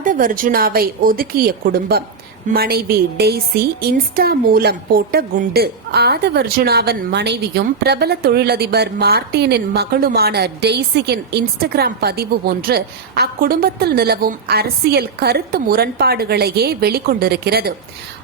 ஆதவர்ஜுனாவை ஒதுக்கிய குடும்பம். மனைவி டெய்சி இன்ஸ்டா மூலம் போட்ட குண்டு. ஆதவர்ஜுனாவின் மனைவியும் பிரபல தொழிலதிபர் மார்டினின் மகளுமான டெய்சியின் இன்ஸ்டாகிராம் பதிவு ஒன்று அக்குடும்பத்தில் நிலவும் அரசியல் கருத்து முரண்பாடுகளையே வெளிக்கொண்டிருக்கிறது.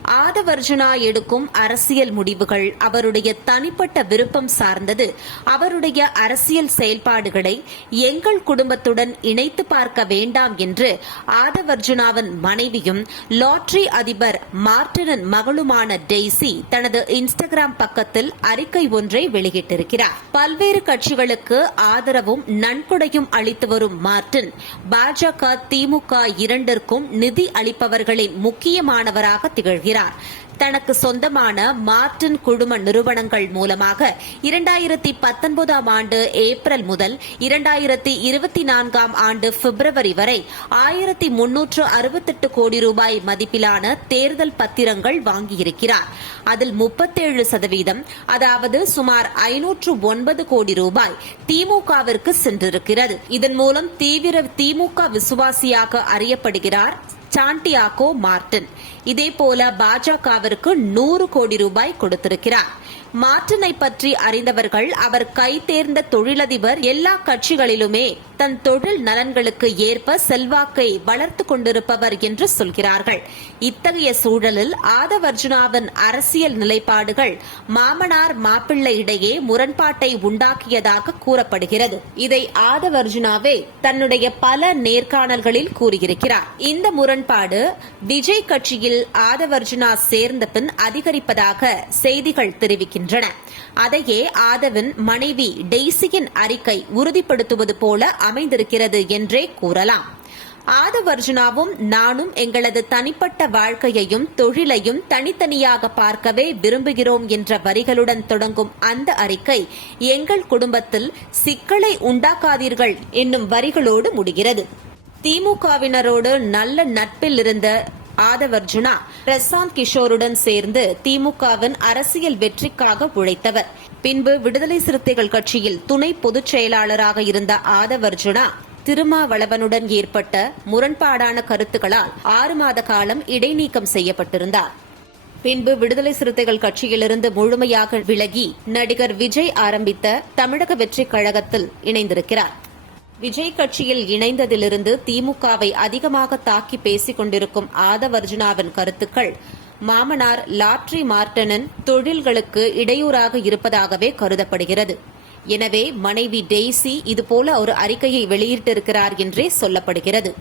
ஆதவர்ஜுனா எடுக்கும் அரசியல் முடிவுகள் அவருடைய தனிப்பட்ட விருப்பம் சார்ந்தது. அவருடைய அரசியல் செயல்பாடுகளை எங்கள் குடும்பத்துடன் இணைத்து பார்க்க வேண்டாம் என்று ஆதவர்ஜுனாவின் மனைவியும் லாட்ரி அதிபர் மார்டினின் மகளுமான டெய்சி தனது இன்ஸ்டாகிராம் பக்கத்தில் அறிக்கை ஒன்றை வெளியிட்டிருக்கிறார். பல்வேறு கட்சிகளுக்கு ஆதரவும் நன்கொடையும் அளித்து வரும் மார்டின். பாஜக திமுக இரண்டிற்கும் நிதி அளிப்பவர்களின் முக்கியமானவராக திகழ்கிறார். தனக்கு சொந்தமான மார்டின் குழும நிறுவனங்கள் மூலமாக இரண்டாயிரத்தி பத்தொன்பதாம் ஆண்டு ஏப்ரல் முதல் இரண்டாயிரத்தி இருபத்தி நான்காம் ஆண்டு பிப்ரவரி வரை ஆயிரத்தி முன்னூற்று அறுபத்தெட்டு கோடி ரூபாய் மதிப்பிலான தேர்தல் பத்திரங்கள் வாங்கியிருக்கிறார். அதில் முப்பத்தேழு சதவீதம் அதாவது சுமார் ஐநூற்று ஒன்பது கோடி ரூபாய் திமுகவிற்கு சென்றிருக்கிறது. இதன் மூலம் தீவிர திமுக விசுவாசியாக அறியப்படுகிறார் சாண்டியாகோ மார்டின் இதேபோல பாஜகவிற்கு நூறு கோடி ரூபாய் கொடுத்திருக்கிறார். மாற்றனை பற்றி அறிந்தவர்கள் அவர் கை தேர்ந்த தொழிலதிபர் எல்லா கட்சிகளிலுமே தன் தொழில் நலன்களுக்கு ஏற்ப செல்வாக்கை வளர்த்து கொண்டிருப்பவர் என்று சொல்கிறார்கள். இத்தகைய சூழலில் ஆதவர்ஜுனாவின் அரசியல் நிலைப்பாடுகள் மாமனார் மாப்பிள்ளை இடையே முரண்பாட்டை உண்டாக்கியதாக கூறப்படுகிறது. இதை ஆதவர்ஜுனாவே தன்னுடைய பல நேர்காணல்களில் கூறியிருக்கிறார். இந்த முரண்பாடு விஜய் கட்சியில் ஆதவர்ஜுனா சேர்ந்த பின் அதிகரிப்பதாக செய்திகள் தெரிவிக்கின்றன. அதையே ஆதவின் மனைவி டெய்சியின் அறிக்கை உறுதிப்படுத்துவது போல அமைந்திருக்கிறது என்றே கூறலாம். ஆதவர்ஜுனாவும் நானும் எங்களது தனிப்பட்ட வாழ்க்கையையும் தொழிலையும் தனித்தனியாக பார்க்கவே விரும்புகிறோம் என்ற வரிகளுடன் தொடங்கும் அந்த அறிக்கை எங்கள் குடும்பத்தில் சிக்கலை உண்டாக்காதீர்கள் என்னும் வரிகளோடு முடிகிறது. திமுகவினரோடு நல்ல நட்பில் இருந்த ஆதவர்ஜுனா பிரசாந்த் கிஷோருடன் சேர்ந்து திமுகவின் அரசியல் வெற்றிக்காக உழைத்தவர். பின்பு விடுதலை சிறுத்தைகள் கட்சியில் துணை பொதுச் செயலாளராக இருந்த ஆதவர்ஜுனா திருமாவளவனுடன் ஏற்பட்ட முரண்பாடான கருத்துக்களால் ஆறு மாத காலம் இடைநீக்கம் செய்யப்பட்டிருந்தார். பின்பு விடுதலை சிறுத்தைகள் கட்சியிலிருந்து முழுமையாக விலகி நடிகர் விஜய் ஆரம்பித்த தமிழக வெற்றிக் கழகத்தில் இணைந்திருக்கிறார். விஜய் கட்சியில் இணைந்ததிலிருந்து திமுகவை அதிகமாக தாக்கி பேசிக் கொண்டிருக்கும் ஆதவர்ஜுனாவின் கருத்துக்கள் மாமனார் லாட்ரி மார்டனன் தொழில்களுக்கு இடையூறாக இருப்பதாகவே கருதப்படுகிறது. எனவே மனைவி டெய்சி இதுபோல ஒரு அறிக்கையை வெளியிட்டிருக்கிறார் என்றே சொல்லப்படுகிறது.